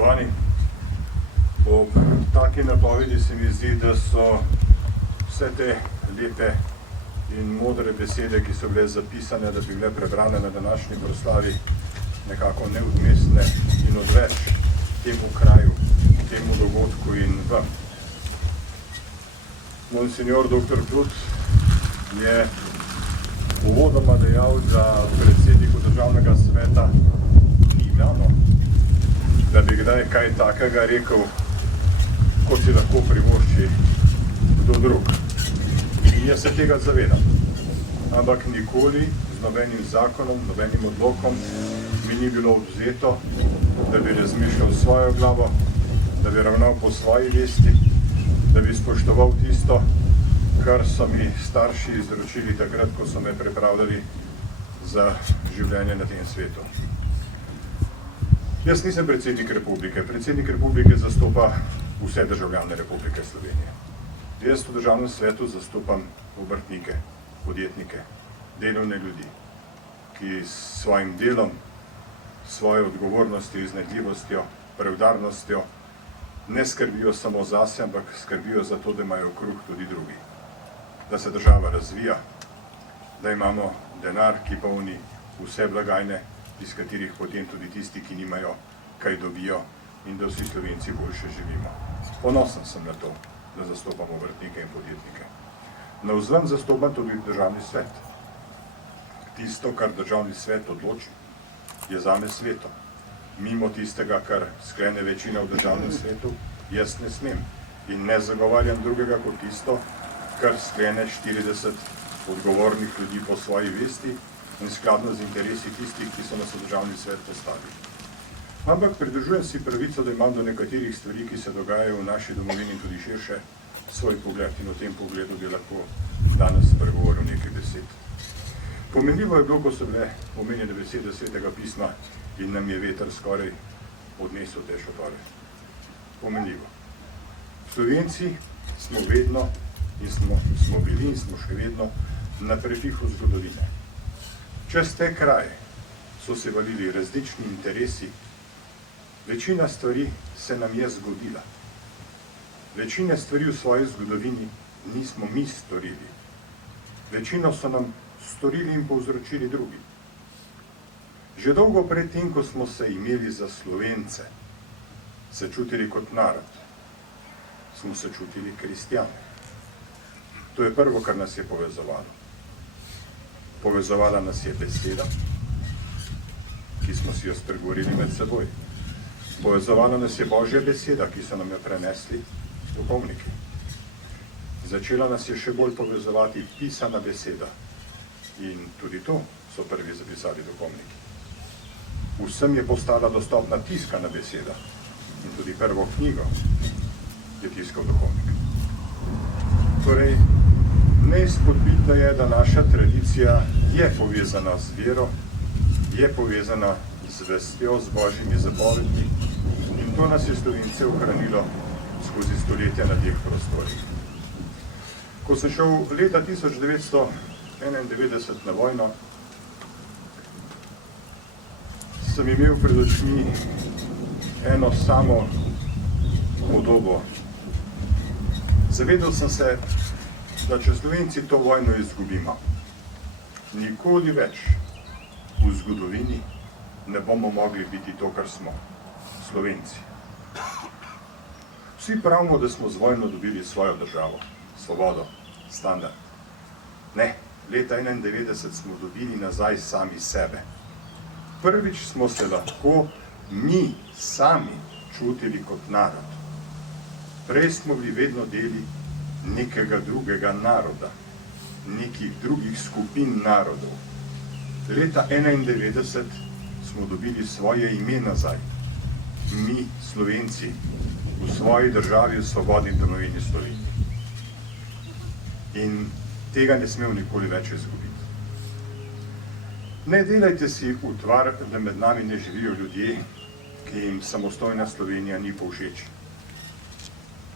Spoštovani, po taki napovedi se mi zdi, da so vse te lepe in modre besede, ki so bile zapisane, da bi bile prebrane na današnji proslavi, nekako neodmestne in odveč temu kraju, temu dogodku in vam. Monsignor dr. Plut je uvodoma dejal, da predsedniku državnega sveta ni znano, da bi kdaj kaj takega rekel, kot si lahko privošči kdo drug. In jaz se tega zavedam. Ampak nikoli z nobenim zakonom, nobenim odlokom mi ni bilo odvzeto, da bi razmišljal svojo glavo, da bi ravnal po svoji vesti, da bi spoštoval tisto, kar so mi starši izročili takrat, ko so me pripravljali za življenje na tem svetu. Jaz nisem predsednik republike. Predsednik republike zastopa vse državljane Republike Slovenije. Jaz v državnem svetu zastopam obrtnike, podjetnike, delovne ljudi, ki s svojim delom, svojo odgovornostjo, iznajdljivostjo, preudarnostjo ne skrbijo samo zase, ampak skrbijo za to, da imajo okrog tudi drugi. Da se država razvija, da imamo denar, ki polni vse blagajne, iz katerih potem tudi tisti, ki nimajo, kaj dobijo in da vsi Slovenci boljše živimo. Ponosen sem na to, da zastopam obrtnike in podjetnike. Navzven zastopam tudi državni svet. Tisto, kar državni svet odloči, je zame sveto. Mimo tistega, kar sklene večina v državnem svetu, jaz ne smem in ne zagovarjam drugega kot tisto, kar sklene 40 odgovornih ljudi po svoji vesti in skladno z interesi tistih, ki so nas v državni svet postavili. Ampak pridržujem si pravico, da imam do nekaterih stvari, ki se dogajajo v naši domovini in tudi širše, svoj pogled in v tem pogledu bi lahko danes spregovoril nekaj besed. Pomenljivo je bilo, ko so bile omenjene besede Svetega pisma in nam je veter skoraj odnesel te šotore. Pomenljivo. Slovenci smo vedno in smo bili in smo še vedno na prepihu zgodovine. Čez te kraje so se valili različni interesi. Večina stvari se nam je zgodila. Večina stvari v svoji zgodovini nismo mi storili. Večino so nam storili in povzročili drugi. Že dolgo pred tem, ko smo se imeli za Slovence, se čutili kot narod, smo se čutili kristjani. To je prvo, kar nas je povezovalo. Povezovala nas je beseda, ki smo si jo spregovorili med seboj. Povezovala nas je Božja beseda, ki so nam jo prenesli duhovniki. Začela nas je še bolj povezovati pisana beseda in tudi to so prvi zapisali duhovniki. Vsem je postala dostopna tiskana beseda in tudi prvo knjigo je tiskal duhovnik. Torej, neizpodbitno je, da naša tradicija je povezana z vero, je povezana z vestjo, z Božjimi zapovedmi in to nas je Slovence ohranilo skozi stoletja na teh prostorih. Ko sem šel leta 1991 na vojno, sem imel pred očmi eno samo podobo. Zavedal sem se, da če Slovenci to vojno izgubimo, nikoli več v zgodovini ne bomo mogli biti to, kar smo, Slovenci. Vsi pravimo, da smo z vojno dobili svojo državo, svobodo, standard. Ne, leta 1991 smo dobili nazaj sami sebe. Prvič smo se lahko mi sami čutili kot narod. Prej smo bili vedno deli nekega drugega naroda, nekih drugih skupin narodov. Leta 1991 smo dobili svoje ime nazaj. Mi, Slovenci, v svoji državi, v svobodni domovini Sloveniji. In tega ne smemo nikoli več izgubiti. Ne delajte si utvar, da med nami ne živijo ljudje, ki jim samostojna Slovenija ni povšeč.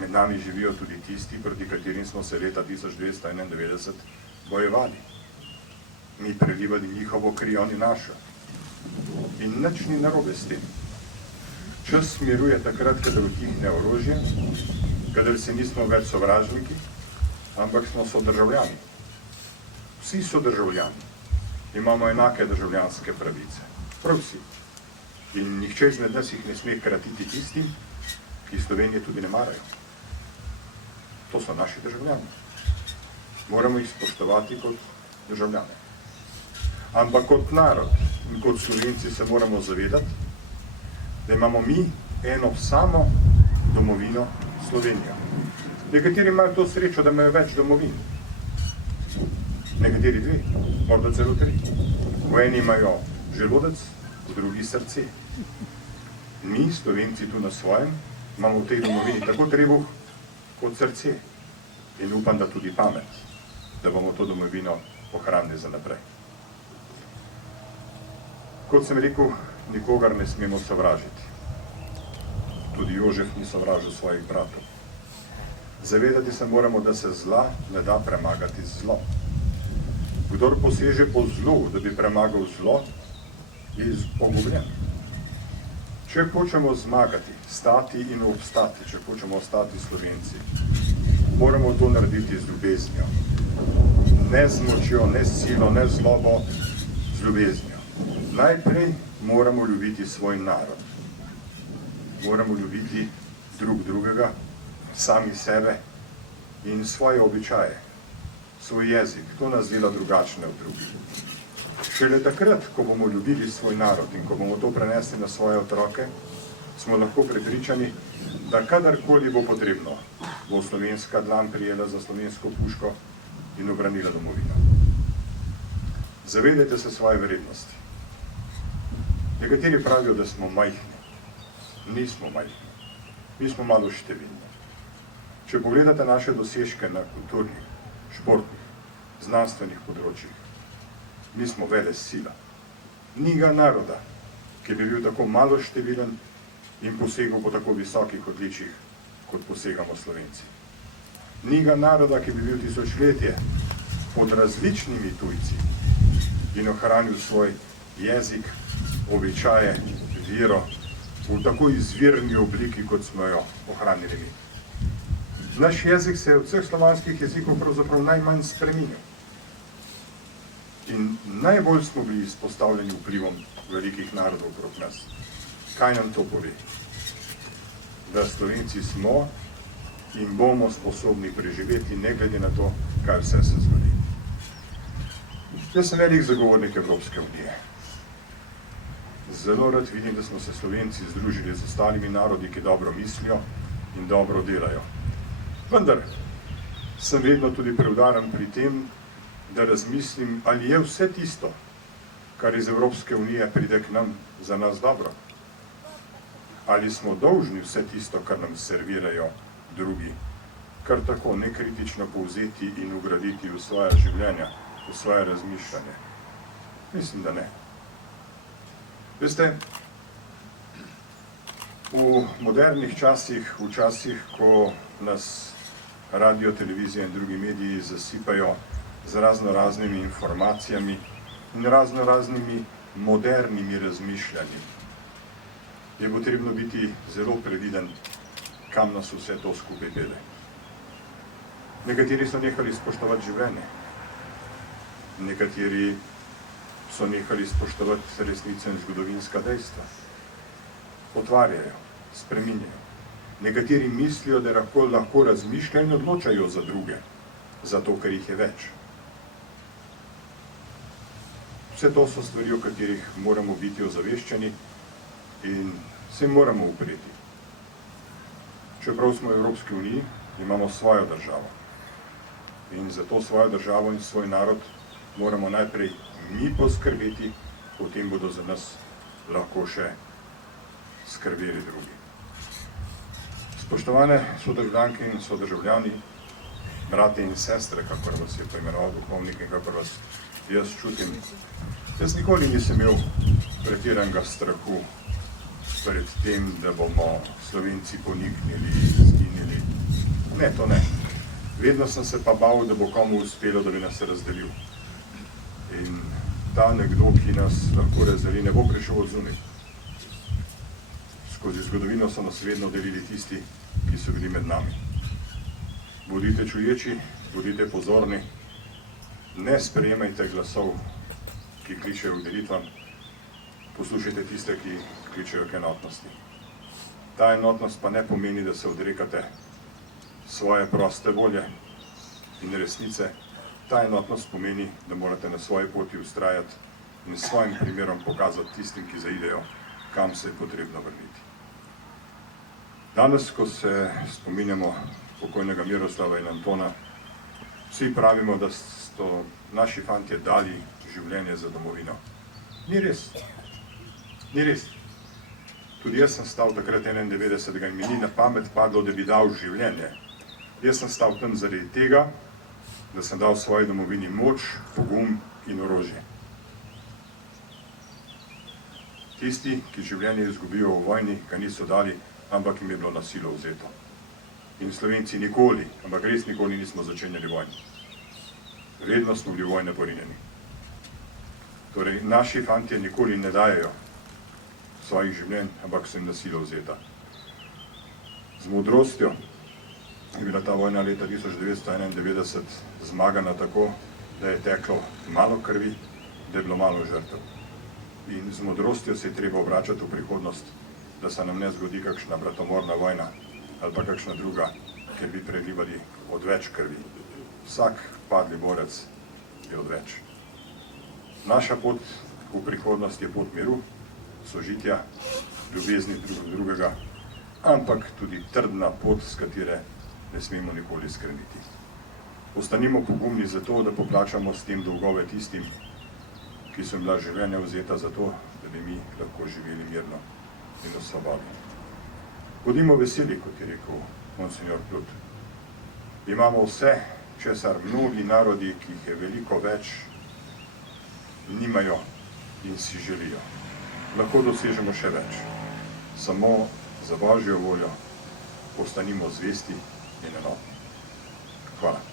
Med nami živijo tudi tisti, proti katerim smo se leta 1991 bojevali. Mi prelivali njihovo kri, oni našo. In nič ni narobe s tem. Čas miruje takrat, kadar utihne orožje, kadar se nismo več sovražniki, ampak smo sodržavljani. Vsi sodržavljani imamo enake državljanske pravice. Prav vsi. In nihče izmed nas jih ne sme kratiti tistim, ki Slovenije tudi ne marajo. To so naši državljani. Moramo jih spoštovati kot državljane. Ampak kot narod in kot Slovenci se moramo zavedati, da imamo mi eno samo domovino Slovenijo. Nekateri imajo to srečo, da imajo več domovin. Nekateri dve, morda celo tri. V eni imajo želodec, v drugi srce. Mi, Slovenci tu na svojem, imamo v tej domovini tako trebuh kot srce. In upam, da tudi pamet, da bomo to domovino ohranili za naprej. Kot sem rekel, nikogar ne smemo sovražiti. Tudi Jožef ni sovražil svojih bratov. Zavedati se moramo, da se zla ne da premagati z zlom. Kdor poseže po zlu, da bi premagal zlo, je pogubljen. Če hočemo zmagati, stati in obstati, če hočemo ostati Slovenci, moramo to narediti z ljubeznijo. Ne z močjo, ne s silo, ne z zlobo, z ljubeznijo. Najprej moramo ljubiti svoj narod. Moramo ljubiti drug drugega, sami sebe in svoje običaje, svoj jezik. To nas dela drugačne od drugih. Šele takrat, ko bomo ljubili svoj narod in ko bomo to prenesli na svoje otroke, smo lahko prepričani, da kadarkoli bo potrebno, bo slovenska dlan prijela za slovensko puško in obranila domovino. Zavedajte se svoje vrednosti. Nekateri pravijo, da smo majhni. Nismo majhni. Mi smo malo številni. Če pogledate naše dosežke na kulturnih, športnih, znanstvenih področjih, mi smo vele sila. Ni ga naroda, ki bi bil tako malo številen in posegal po tako visokih odličjih, kot posegamo Slovenci. Ni ga naroda, ki bi bil tisočletje pod različnimi tujci in ohranil svoj jezik, običaje, vero v tako izvirni obliki, kot smo jo ohranili mi. Naš jezik se je od vseh slovanskih jezikov pravzaprav najmanj spreminjal. In najbolj smo bili izpostavljeni vplivom velikih narodov okrog nas. Kaj nam to pove? Da Slovenci smo in bomo sposobni preživeti, ne glede na to, kaj vse se zgodi. Jaz sem velik zagovornik Evropske unije. Zelo rad vidim, da smo se Slovenci združili z ostalimi narodi, ki dobro mislijo in dobro delajo. Vendar sem vedno tudi preudaren pri tem, da razmislim, ali je vse tisto, kar iz Evropske unije pride k nam, za nas dobro. Ali smo dolžni vse tisto, kar nam servirajo drugi, kar tako nekritično povzeti in ugraditi v svoje življenja, v svoje razmišljanje. Mislim, da ne. Veste, v modernih časih, v časih, ko nas radio, televizija in drugi mediji zasipajo z raznoraznimi informacijami in raznoraznimi modernimi razmišljanji, je potrebno biti zelo previden, kam nas vse to skupaj pele. Nekateri so nehali spoštovati življenje, nekateri so nehali spoštovati resnice in zgodovinska dejstva. Potvarjajo, spreminjajo. Nekateri mislijo, da lahko razmišljajo in odločajo za druge, zato ker jih je več. Vse to so stvari, o katerih moramo biti ozaveščeni in se moramo upreti. Čeprav smo v Evropski uniji, imamo svojo državo. In za to svojo državo in svoj narod moramo najprej mi poskrbeti, potem bodo za nas lahko še skrbeli drugi. Spoštovane sodržavljanke in sodržavljani, brate in sestre, kakor vas je poimenoval duhovnik in kakor vas jaz čutim, jaz nikoli nisem imel pretiranega strahu pred tem, da bomo Slovenci poniknili, izginili. Ne, to ne. Vedno sem se pa bal, da bo komu uspelo, da bi nas razdelil. In ta nekdo, ki nas lahko razdeli, ne bo prišel od zunaj. Skozi zgodovino so nas vedno delili tisti, ki so bili med nami. Bodite čuječi, bodite pozorni, ne sprejemajte glasov, ki kličejo k delitvam, poslušajte tiste, ki kličejo k enotnosti. Ta enotnost pa ne pomeni, da se odrekate svoje proste volje in resnice. Ta enotnost pomeni, da morate na svoji poti vztrajati in s svojim primerom pokazati tistim, ki zaidejo, kam se je potrebno vrniti. Danes, ko se spominjamo pokojnega Miroslava in Antona, vsi pravimo, da so naši fantje dali življenje za domovino. Ni res. Ni res. Tudi jaz sem stal takrat 91. in mi ni na pamet padlo, da bi dal življenje. Jaz sem stal tam zaradi tega, da sem dal svoji domovini moč, pogum in orožje. Tisti, ki življenje izgubijo v vojni, ga niso dali, ampak jim je bilo na silo vzeto. In Slovenci nikoli, ampak res nikoli nismo začenjali vojni. Vedno smo bili v vojne porinjeni. Torej, naši fantje nikoli ne dajejo svojih življenj, ampak so jim na silo vzeta. Z modrostjo je bila ta vojna leta 1991 zmagana tako, da je teklo malo krvi, da je bilo malo žrtev. In z modrostjo se je treba obračati v prihodnost, da se nam ne zgodi kakšna bratomorna vojna ali pa kakšna druga, ker bi prelivali odveč krvi. Vsak padli borec je odveč. Naša pot v prihodnost je pot miru, sožitja, ljubezni drug do drugega, ampak tudi trdna pot, s katere ne smemo nikoli skreniti. Ostanimo pogumni zato, da poplačamo s tem dolgove tistim, ki so jim bila življenja vzeta zato, da bi mi lahko živeli mirno in v svobodi. Bodimo veseli, kot je rekel monsignor Plut. Imamo vse, česar mnogi narodi, ki jih je veliko več, nimajo in si želijo. Lahko dosežemo še več. Samo za Božjo voljo ostanimo zvesti in enotni. Hvala.